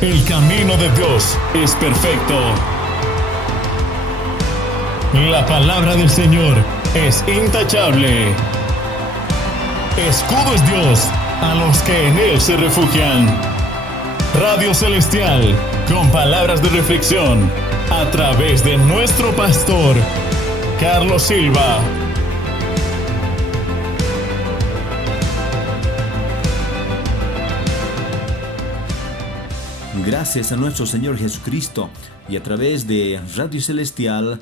El camino de Dios es perfecto. La palabra del Señor es intachable. Escudo es Dios a los que en Él se refugian. Radio Celestial, con palabras de reflexión, a través de nuestro pastor, Carlos Silva. Gracias a nuestro Señor Jesucristo y a través de Radio Celestial,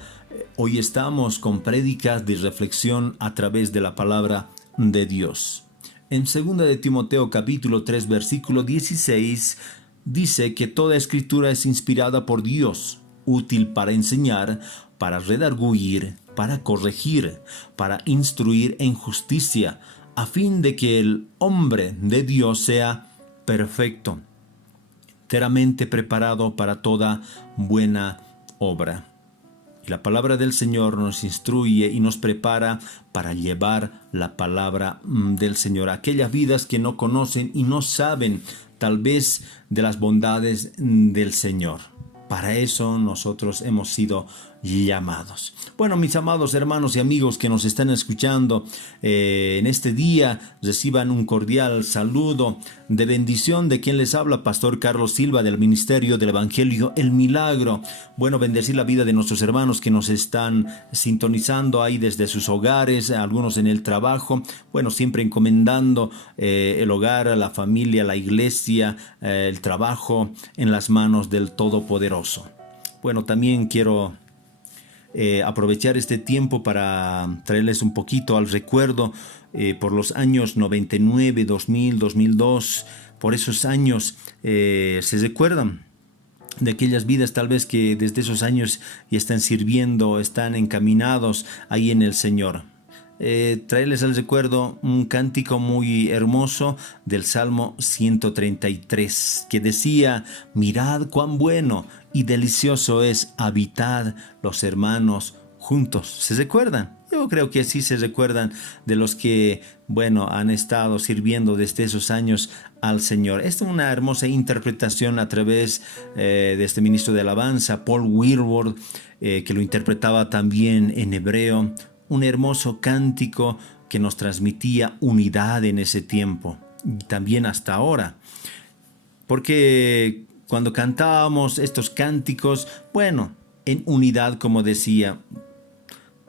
hoy estamos con prédicas de reflexión a través de la palabra de Dios. En 2 de Timoteo capítulo 3 versículo 16 dice que toda escritura es inspirada por Dios, útil para enseñar, para redarguir, para corregir, para instruir en justicia, a fin de que el hombre de Dios sea perfecto, enteramente preparado para toda buena obra. Y la palabra del Señor nos instruye y nos prepara para llevar la palabra del Señor a aquellas vidas que no conocen y no saben tal vez de las bondades del Señor. Para eso nosotros hemos sido llamados. Bueno, mis amados hermanos y amigos que nos están escuchando en este día, reciban un cordial saludo de bendición de quien les habla, Pastor Carlos Silva, del Ministerio del Evangelio El Milagro. Bueno, bendecir la vida de nuestros hermanos que nos están sintonizando ahí desde sus hogares, algunos en el trabajo. Bueno, siempre encomendando el hogar, la familia, la iglesia, el trabajo en las manos del Todopoderoso. Bueno, también quiero aprovechar este tiempo para traerles un poquito al recuerdo por los años 99, 2000, 2002, por esos años se recuerdan de aquellas vidas tal vez que desde esos años ya están sirviendo, están encaminados ahí en el Señor. Traerles al recuerdo un cántico muy hermoso del Salmo 133 que decía: mirad cuán bueno y delicioso es habitar los hermanos juntos. ¿Se recuerdan? Yo creo que sí se recuerdan de los que, bueno, han estado sirviendo desde esos años al Señor. Esta es una hermosa interpretación a través de este ministro de alabanza, Paul Wilbur, que lo interpretaba también en hebreo. Un hermoso cántico que nos transmitía unidad en ese tiempo y también hasta ahora. Porque cuando cantábamos estos cánticos, bueno, en unidad, como decía,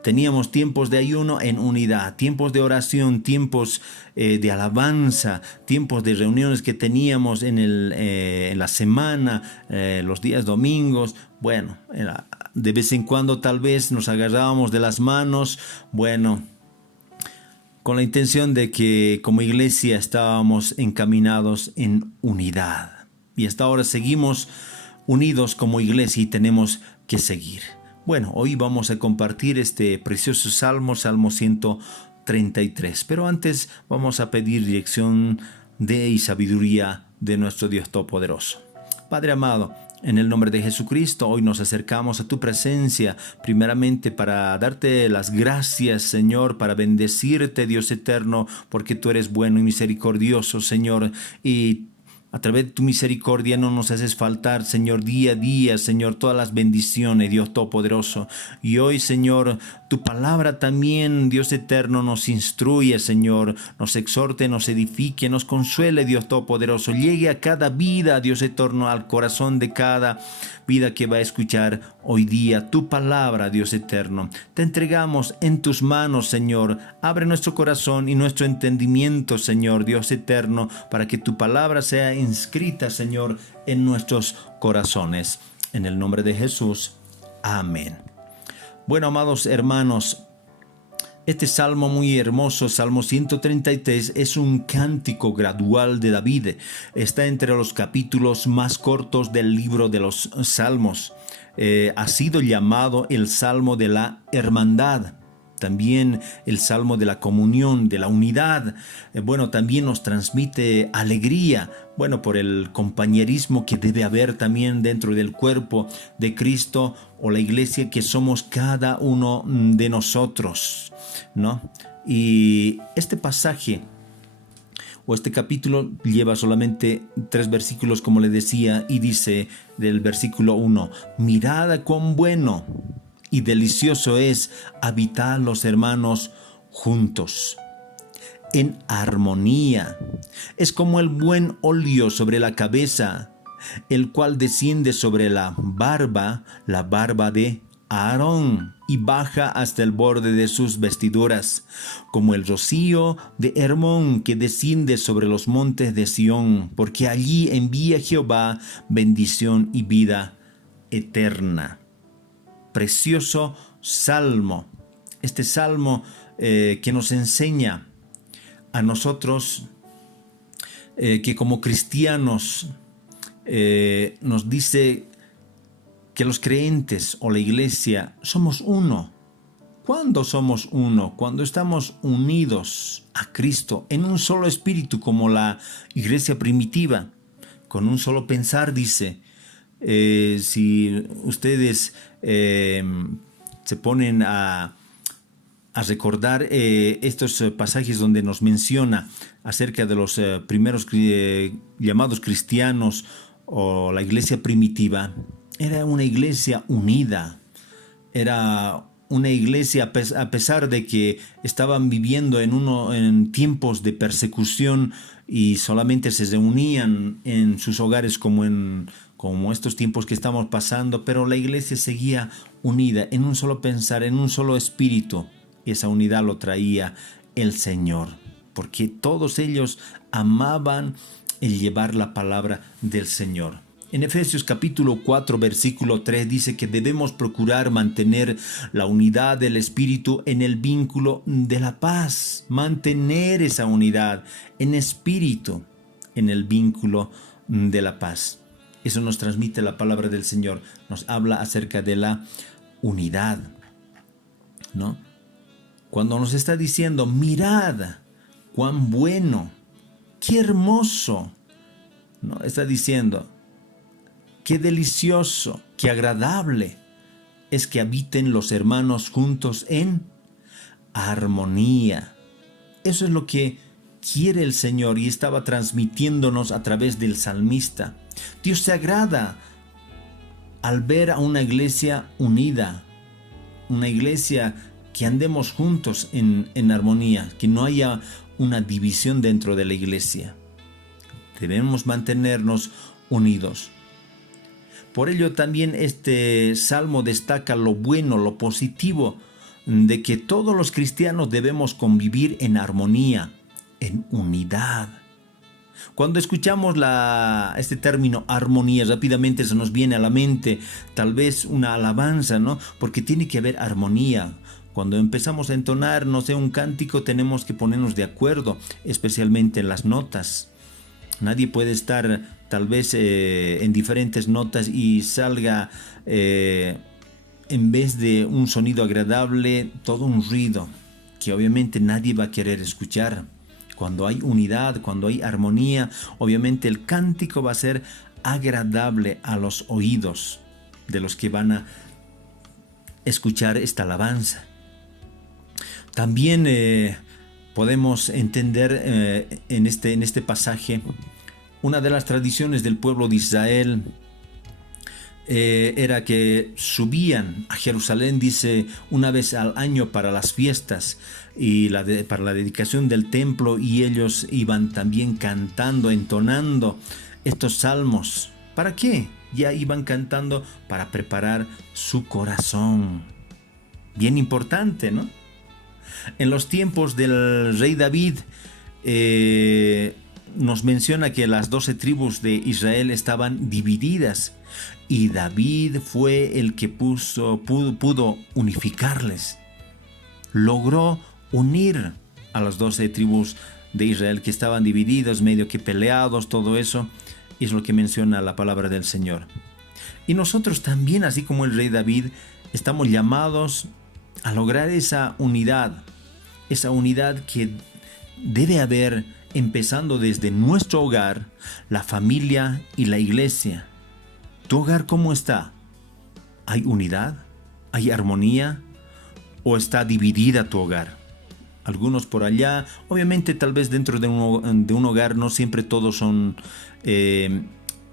teníamos tiempos de ayuno en unidad, tiempos de oración, tiempos de alabanza, tiempos de reuniones que teníamos en la semana, los días domingos. Bueno, de vez en cuando tal vez nos agarrábamos de las manos, bueno, con la intención de que como iglesia estábamos encaminados en unidad. Y hasta ahora seguimos unidos como iglesia y tenemos que seguir. Bueno, hoy vamos a compartir este precioso Salmo 133. Pero antes vamos a pedir dirección y sabiduría de nuestro Dios Todopoderoso. Padre amado, en el nombre de Jesucristo, hoy nos acercamos a tu presencia, primeramente para darte las gracias, Señor, para bendecirte, Dios eterno, porque tú eres bueno y misericordioso, Señor, y a través de tu misericordia no nos haces faltar, Señor, día a día, Señor, todas las bendiciones, Dios Todopoderoso. Y hoy, Señor, tu palabra también, Dios eterno, nos instruye, Señor, nos exhorte, nos edifique, nos consuele, Dios Todopoderoso. Llegue a cada vida, Dios eterno, al corazón de cada vida que va a escuchar hoy día tu palabra, Dios eterno. Te entregamos en tus manos, Señor. Abre nuestro corazón y nuestro entendimiento, Señor, Dios eterno, para que tu palabra sea inscrita, Señor, en nuestros corazones. En el nombre de Jesús. Amén. Bueno, amados hermanos, este salmo muy hermoso, Salmo 133, es un cántico gradual de David. Está entre los capítulos más cortos del libro de los Salmos. Ha sido llamado el Salmo de la Hermandad. También el Salmo de la comunión, de la unidad. Bueno, también nos transmite alegría, bueno, por el compañerismo que debe haber también dentro del cuerpo de Cristo o la iglesia que somos cada uno de nosotros, ¿no? Y este pasaje o este capítulo lleva solamente 3 versículos, como le decía, y dice del versículo 1: mirad cuán bueno y delicioso es habitar los hermanos juntos, en armonía. Es como el buen óleo sobre la cabeza, el cual desciende sobre la barba de Aarón, y baja hasta el borde de sus vestiduras, como el rocío de Hermón que desciende sobre los montes de Sión, porque allí envía Jehová bendición y vida eterna. Precioso salmo. Este salmo que nos enseña a nosotros que como cristianos nos dice que los creyentes o la iglesia somos uno. ¿Cuándo somos uno? Cuando estamos unidos a Cristo en un solo espíritu, como la iglesia primitiva, con un solo pensar, dice. Si ustedes se ponen a recordar estos pasajes donde nos menciona acerca de los primeros llamados cristianos o la iglesia primitiva, era una iglesia unida, era una iglesia a pesar de que estaban viviendo en tiempos de persecución y solamente se reunían en sus hogares como estos tiempos que estamos pasando, pero la iglesia seguía unida en un solo pensar, en un solo espíritu. Y esa unidad lo traía el Señor, porque todos ellos amaban el llevar la palabra del Señor. En Efesios capítulo 4, versículo 3 dice que debemos procurar mantener la unidad del espíritu en el vínculo de la paz. Mantener esa unidad en espíritu, en el vínculo de la paz. Eso nos transmite la palabra del Señor. Nos habla acerca de la unidad, ¿no? Cuando nos está diciendo, mirad cuán bueno, qué hermoso, ¿no? Está diciendo, qué delicioso, qué agradable es que habiten los hermanos juntos en armonía. Eso es lo que quiere el Señor y estaba transmitiéndonos a través del salmista. Dios se agrada al ver a una iglesia unida, una iglesia que andemos juntos en armonía, que no haya una división dentro de la iglesia. Debemos mantenernos unidos. Por ello también este salmo destaca lo bueno, lo positivo, de que todos los cristianos debemos convivir en armonía, en unidad. Cuando escuchamos este término armonía, rápidamente se nos viene a la mente tal vez una alabanza, ¿no? Porque tiene que haber armonía. Cuando empezamos a entonar, no sé, un cántico, tenemos que ponernos de acuerdo, especialmente en las notas. Nadie puede estar tal vez en diferentes notas y salga en vez de un sonido agradable, todo un ruido que obviamente nadie va a querer escuchar. Cuando hay unidad, cuando hay armonía, obviamente el cántico va a ser agradable a los oídos de los que van a escuchar esta alabanza. También podemos entender en este pasaje una de las tradiciones del pueblo de Israel. Era que subían a Jerusalén, dice, una vez al año para las fiestas y para la dedicación del templo, y ellos iban también cantando, entonando estos salmos. ¿Para qué? Ya iban cantando para preparar su corazón. Bien importante, ¿no? En los tiempos del rey David, nos menciona que las 12 tribus de Israel estaban divididas y David fue el que pudo unificarles. Logró unir a las 12 tribus de Israel que estaban divididos, medio que peleados, todo eso es lo que menciona la palabra del Señor. Y nosotros también, así como el rey David, estamos llamados a lograr esa unidad que debe haber empezando desde nuestro hogar, la familia y la iglesia. ¿Tu hogar cómo está? ¿Hay unidad? ¿Hay armonía? ¿O está dividida tu hogar? algunos por allá. Obviamente tal vez dentro de un hogar no siempre todos son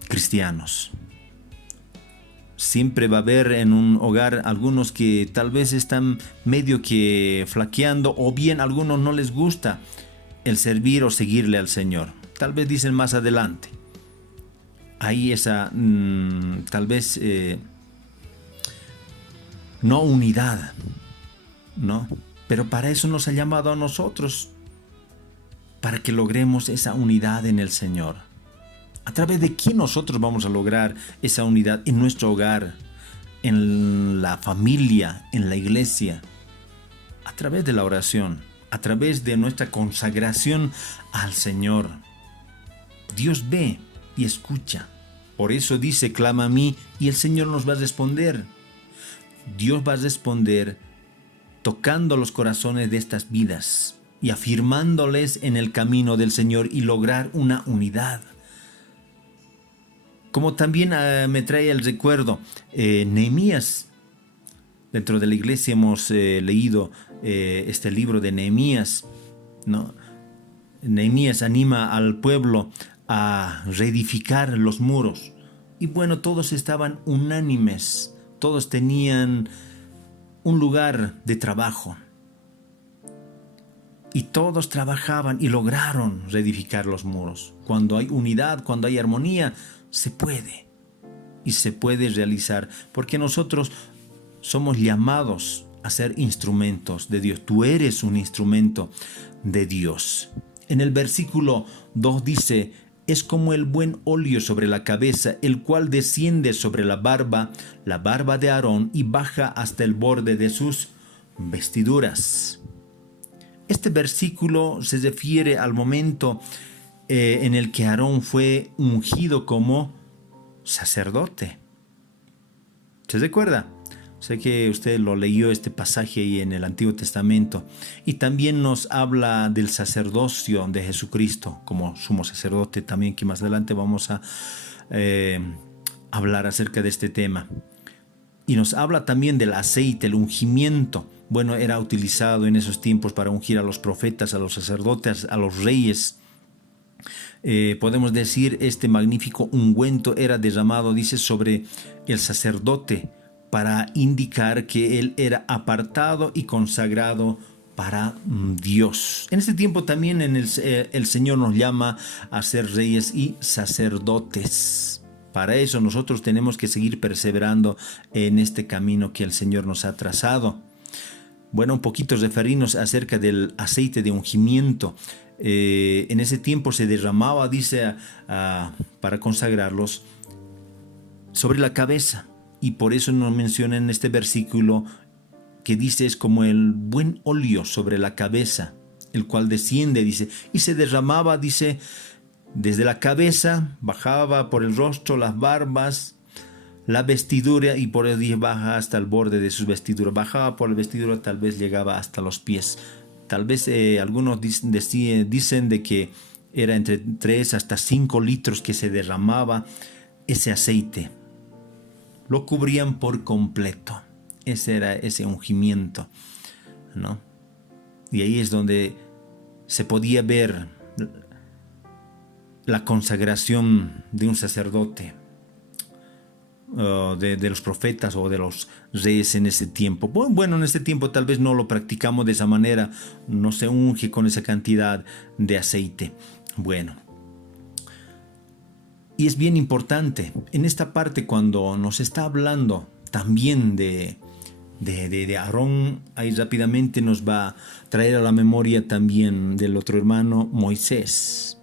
cristianos. Siempre va a haber en un hogar algunos que tal vez están medio que flaqueando, o bien a algunos no les gusta el servir o seguirle al Señor. Tal vez dicen más adelante. Hay esa tal vez no unidad, ¿no? Pero para eso nos ha llamado a nosotros, para que logremos esa unidad en el Señor. ¿A través de quién nosotros vamos a lograr esa unidad? En nuestro hogar, en la familia, en la iglesia. A través de la oración, a través de nuestra consagración al Señor. Dios ve y escucha. Por eso dice, clama a mí y el Señor nos va a responder. Dios va a responder tocando los corazones de estas vidas y afirmándoles en el camino del Señor y lograr una unidad. Como también me trae el recuerdo, Nehemías. Dentro de la iglesia hemos leído este libro de Nehemías, ¿no? Nehemías anima al pueblo a reedificar los muros. Y bueno, todos estaban unánimes, todos tenían un lugar de trabajo. Y todos trabajaban y lograron reedificar los muros. Cuando hay unidad, cuando hay armonía, se puede. Y se puede realizar. Porque nosotros somos llamados a ser instrumentos de Dios. Tú eres un instrumento de Dios. En el versículo 2 dice, es como el buen óleo sobre la cabeza, el cual desciende sobre la barba de Aarón, y baja hasta el borde de sus vestiduras. Este versículo se refiere al momento en el que Aarón fue ungido como sacerdote. ¿Se recuerda? Sé que usted lo leyó este pasaje ahí en el Antiguo Testamento, y también nos habla del sacerdocio de Jesucristo como sumo sacerdote también, que más adelante vamos a hablar acerca de este tema. Y nos habla también del aceite, el ungimiento. Bueno, era utilizado en esos tiempos para ungir a los profetas, a los sacerdotes, a los reyes. Podemos decir, este magnífico ungüento era derramado, dice, sobre el sacerdote, para indicar que él era apartado y consagrado para Dios. En este tiempo también el Señor nos llama a ser reyes y sacerdotes. Para eso nosotros tenemos que seguir perseverando en este camino que el Señor nos ha trazado. Bueno, un poquito referirnos acerca del aceite de ungimiento. En ese tiempo se derramaba, dice, para consagrarlos, sobre la cabeza. Y por eso nos menciona en este versículo que dice, es como el buen óleo sobre la cabeza, el cual desciende, dice, y se derramaba, dice, desde la cabeza, bajaba por el rostro, las barbas, la vestidura, y por el baja hasta el borde de sus vestiduras. Bajaba por la vestidura, tal vez llegaba hasta los pies. Tal vez algunos dicen de que era entre 3 hasta 5 litros que se derramaba ese aceite. Lo cubrían por completo. Ese era ese ungimiento, ¿no? Y ahí es donde se podía ver la consagración de un sacerdote, de los profetas o de los reyes en ese tiempo. Bueno, en ese tiempo tal vez no lo practicamos de esa manera, no se unge con esa cantidad de aceite. Bueno, y es bien importante en esta parte cuando nos está hablando también de Aarón. Ahí rápidamente nos va a traer a la memoria también del otro hermano, Moisés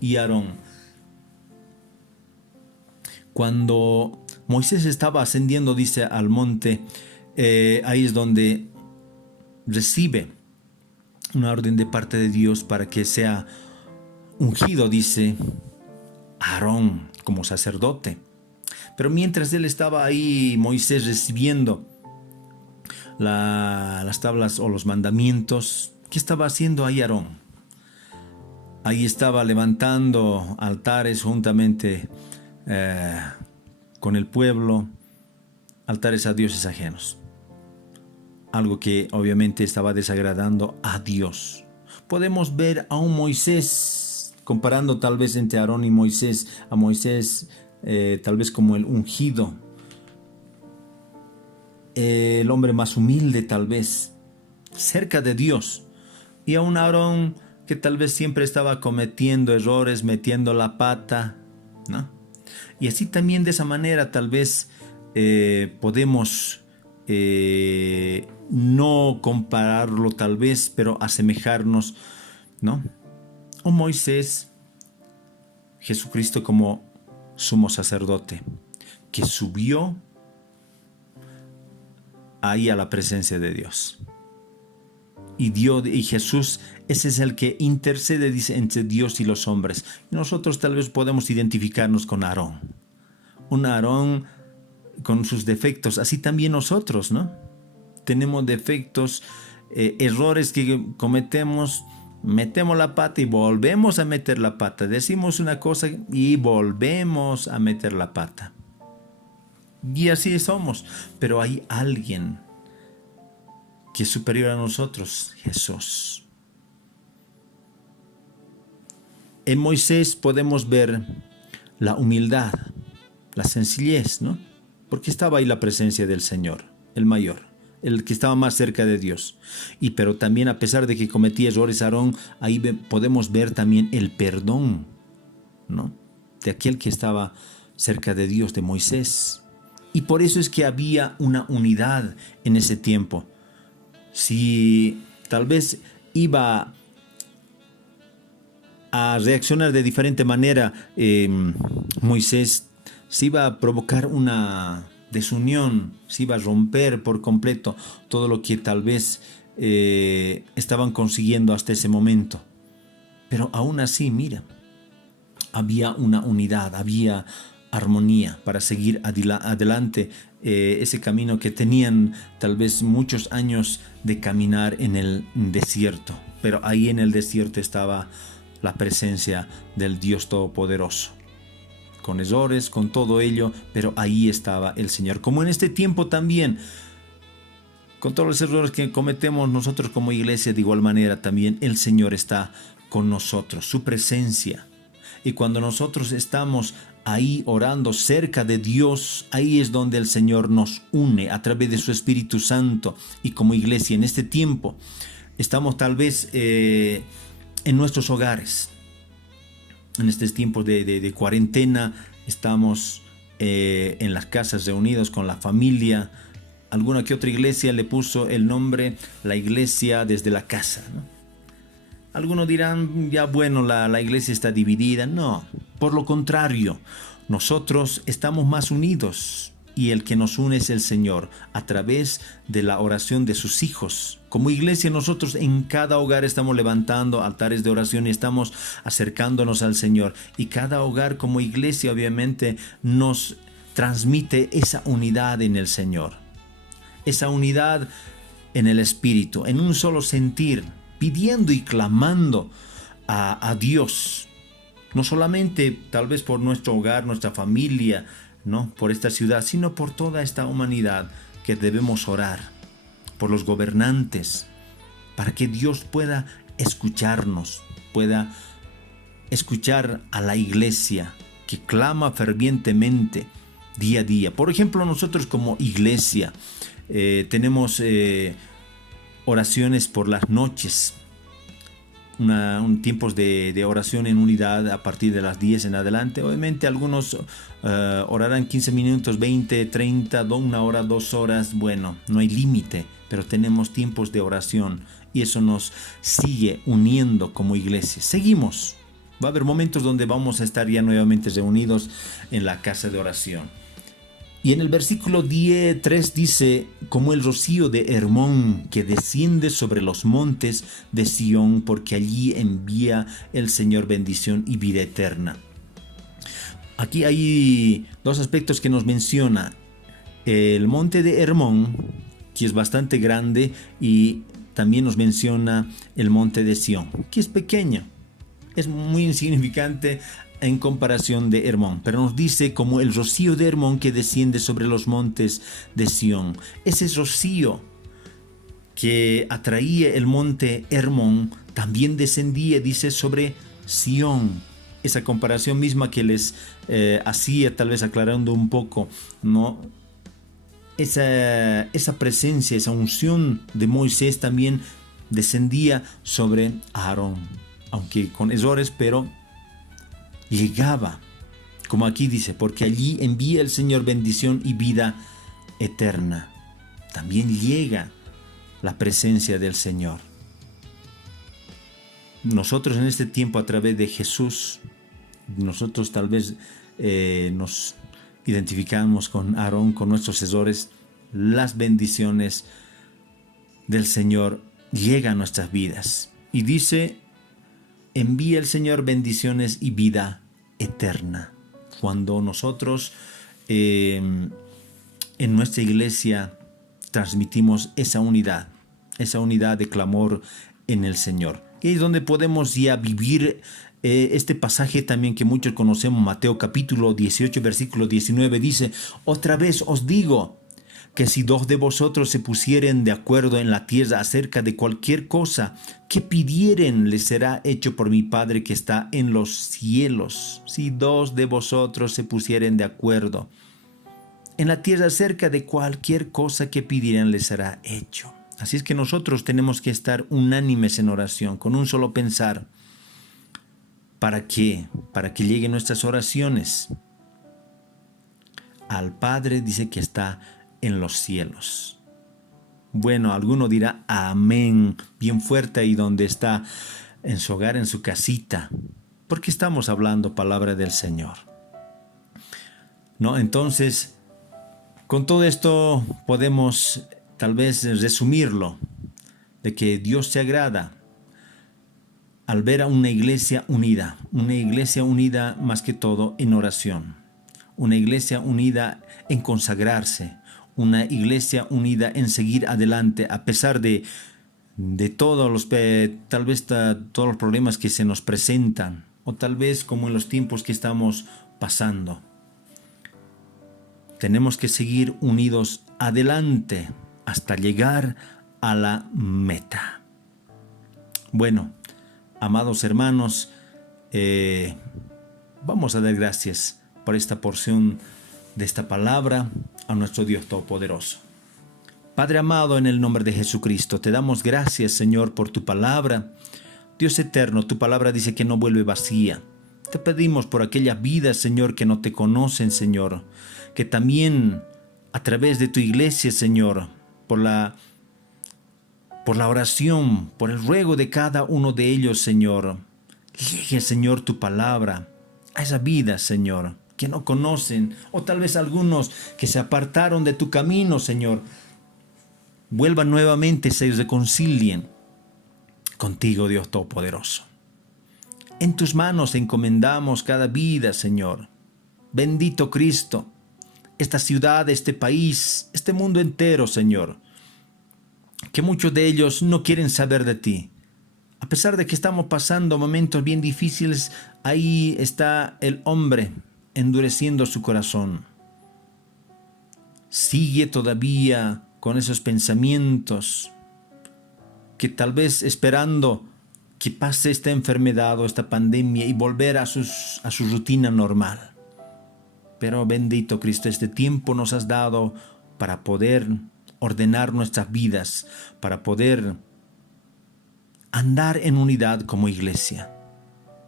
y Aarón. Cuando Moisés estaba ascendiendo, dice, al monte, ahí es donde recibe una orden de parte de Dios para que sea ungido, dice, Aarón como sacerdote. Pero mientras él estaba ahí, Moisés, recibiendo las tablas o los mandamientos, ¿qué estaba haciendo ahí Aarón? Ahí estaba levantando altares juntamente con el pueblo, altares a dioses ajenos. algo que obviamente estaba desagradando a Dios. Podemos ver a un Moisés, comparando tal vez entre Aarón y Moisés, a Moisés tal vez como el ungido, el hombre más humilde tal vez, cerca de Dios, y a un Aarón que tal vez siempre estaba cometiendo errores, metiendo la pata, ¿no? Y así también de esa manera tal vez podemos no compararlo tal vez, pero asemejarnos, ¿no? O Moisés, Jesucristo como sumo sacerdote, que subió ahí a la presencia de Dios. Y Jesús, ese es el que intercede, dice, entre Dios y los hombres. Y nosotros tal vez podemos identificarnos con Aarón. Un Aarón con sus defectos, así también nosotros, ¿no? Tenemos defectos, errores que cometemos, metemos la pata y volvemos a meter la pata. Decimos una cosa y volvemos a meter la pata. Y así somos. Pero hay alguien que es superior a nosotros, Jesús. En Moisés podemos ver la humildad, la sencillez, ¿no? Porque estaba ahí la presencia del Señor, el mayor, el que estaba más cerca de Dios. Pero también, a pesar de que cometía errores Aarón, ahí podemos ver también el perdón, ¿no? De aquel que estaba cerca de Dios, de Moisés. Y por eso es que había una unidad en ese tiempo. Si tal vez iba a reaccionar de diferente manera, Moisés se iba a provocar una desunión, se iba a romper por completo todo lo que tal vez estaban consiguiendo hasta ese momento. Pero aún así, mira, había una unidad, había armonía para seguir adelante ese camino que tenían tal vez muchos años de caminar en el desierto. Pero ahí en el desierto estaba la presencia del Dios Todopoderoso, con errores, con todo ello, pero ahí estaba el Señor. Como en este tiempo también, con todos los errores que cometemos nosotros como iglesia, de igual manera también el Señor está con nosotros, su presencia. Y cuando nosotros estamos ahí orando cerca de Dios, ahí es donde el Señor nos une a través de su Espíritu Santo. Y como iglesia en este tiempo estamos tal vez en nuestros hogares. En estos tiempos de cuarentena estamos en las casas reunidos con la familia. Alguna que otra iglesia le puso el nombre la iglesia desde la casa, ¿no? Algunos dirán, ya bueno, la iglesia está dividida. No, por lo contrario, nosotros estamos más unidos y el que nos une es el Señor a través de la oración de sus hijos. Como iglesia nosotros en cada hogar estamos levantando altares de oración y estamos acercándonos al Señor. Y cada hogar como iglesia obviamente nos transmite esa unidad en el Señor. Esa unidad en el Espíritu, en un solo sentir, pidiendo y clamando a Dios, no solamente tal vez por nuestro hogar, nuestra familia, no por esta ciudad, sino por toda esta humanidad, que debemos orar por los gobernantes, para que Dios pueda escucharnos, pueda escuchar a la iglesia que clama fervientemente día a día. Por ejemplo, nosotros como iglesia tenemos oraciones por las noches, tiempos de oración en unidad a partir de las 10 en adelante. Obviamente algunos orarán 15 minutos, 20, 30, 1 hora, 2 horas. Bueno, no hay límite, pero tenemos tiempos de oración y eso nos sigue uniendo como iglesia. Seguimos. Va a haber momentos donde vamos a estar ya nuevamente reunidos en la casa de oración. Y en el versículo 3 dice, como el rocío de Hermón que desciende sobre los montes de Sión, porque allí envía el Señor bendición y vida eterna. Aquí hay dos aspectos que nos menciona. El monte de Hermón, que es bastante grande, y también nos menciona el monte de Sión, que es pequeño. Es muy insignificante en comparación de Hermón, pero nos dice como el rocío de Hermón que desciende sobre los montes de Sión. Ese rocío que atraía el monte Hermón, también descendía, dice, sobre Sión. Esa comparación misma que les hacía, tal vez aclarando un poco, ¿no? Esa presencia, esa unción de Moisés también descendía sobre Aarón, aunque con errores, pero llegaba, como aquí dice, porque allí envía el Señor bendición y vida eterna. También llega la presencia del Señor. Nosotros en este tiempo, a través de Jesús, nosotros tal vez nos identificamos con Aarón, con nuestros errores. Las bendiciones del Señor llegan a nuestras vidas. Y dice, envía el Señor bendiciones y vida eterna. Cuando nosotros en nuestra iglesia transmitimos esa unidad de clamor en el Señor. Y es donde podemos ya vivir este pasaje también que muchos conocemos, Mateo capítulo 18, versículo 19, dice, otra vez os digo que si 2 de vosotros se pusieren de acuerdo en la tierra acerca de cualquier cosa que pidieren, les será hecho por mi Padre que está en los cielos. Si 2 de vosotros se pusieren de acuerdo en la tierra acerca de cualquier cosa que pidieran, les será hecho. Así es que nosotros tenemos que estar unánimes en oración, con un solo pensar. ¿Para qué? Para que lleguen nuestras oraciones al Padre, dice que está en los cielos. Bueno, alguno dirá amén, bien fuerte ahí donde está, en su hogar, en su casita, porque estamos hablando palabra del Señor, ¿no? Entonces, con todo esto podemos tal vez resumirlo, de que Dios se agrada al ver a una iglesia unida más que todo en oración, una iglesia unida en consagrarse, una iglesia unida en seguir adelante a pesar de todos los todos los problemas que se nos presentan, o tal vez como en los tiempos que estamos pasando. Tenemos que seguir unidos adelante hasta llegar a la meta. Bueno, amados hermanos, vamos a dar gracias por esta porción de esta palabra a nuestro Dios Todopoderoso. Padre amado, en el nombre de Jesucristo, te damos gracias, Señor, por tu palabra. Dios eterno, tu palabra dice que no vuelve vacía. Te pedimos por aquellas vidas, Señor, que no te conocen, Señor, que también a través de tu iglesia, Señor, por la oración, por el ruego de cada uno de ellos, Señor, llegue, Señor, tu palabra a esa vida, Señor, que no conocen, o tal vez algunos que se apartaron de tu camino, Señor, vuelvan nuevamente, se reconcilien contigo, Dios Todopoderoso. En tus manos encomendamos cada vida, Señor. Bendito Cristo, esta ciudad, este país, este mundo entero, Señor, que muchos de ellos no quieren saber de ti. A pesar de que estamos pasando momentos bien difíciles, ahí está el hombre endureciendo su corazón. Sigue todavía con esos pensamientos, que tal vez esperando que pase esta enfermedad o esta pandemia y volver a su rutina normal. Pero bendito Cristo, este tiempo nos has dado para poder ordenar nuestras vidas, para poder andar en unidad como iglesia.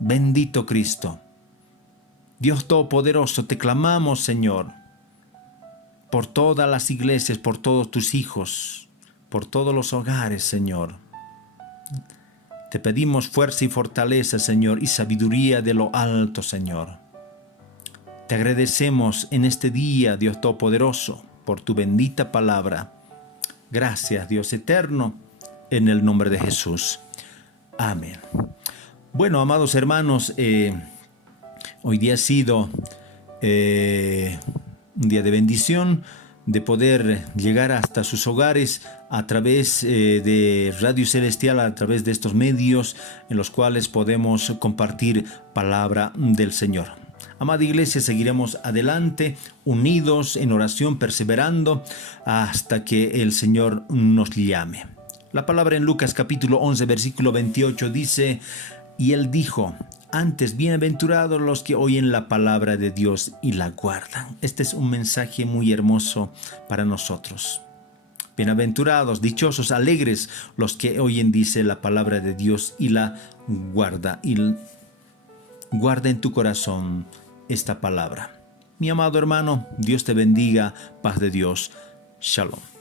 Bendito Cristo. Dios Todopoderoso, te clamamos, Señor, por todas las iglesias, por todos tus hijos, por todos los hogares, Señor. Te pedimos fuerza y fortaleza, Señor, y sabiduría de lo alto, Señor. Te agradecemos en este día, Dios Todopoderoso, por tu bendita palabra. Gracias, Dios eterno, en el nombre de Jesús. Amén. Bueno, amados hermanos, hoy día ha sido un día de bendición, de poder llegar hasta sus hogares a través de Radio Celestial, a través de estos medios en los cuales podemos compartir palabra del Señor. Amada iglesia, seguiremos adelante, unidos en oración, perseverando hasta que el Señor nos llame. La palabra en Lucas capítulo 11, versículo 28 dice, y él dijo, antes bienaventurados los que oyen la palabra de Dios y la guardan. Este es un mensaje muy hermoso para nosotros. Bienaventurados, dichosos, alegres los que oyen, dice la palabra de Dios y la guarda. Y guarda en tu corazón esta palabra. Mi amado hermano, Dios te bendiga, paz de Dios. Shalom.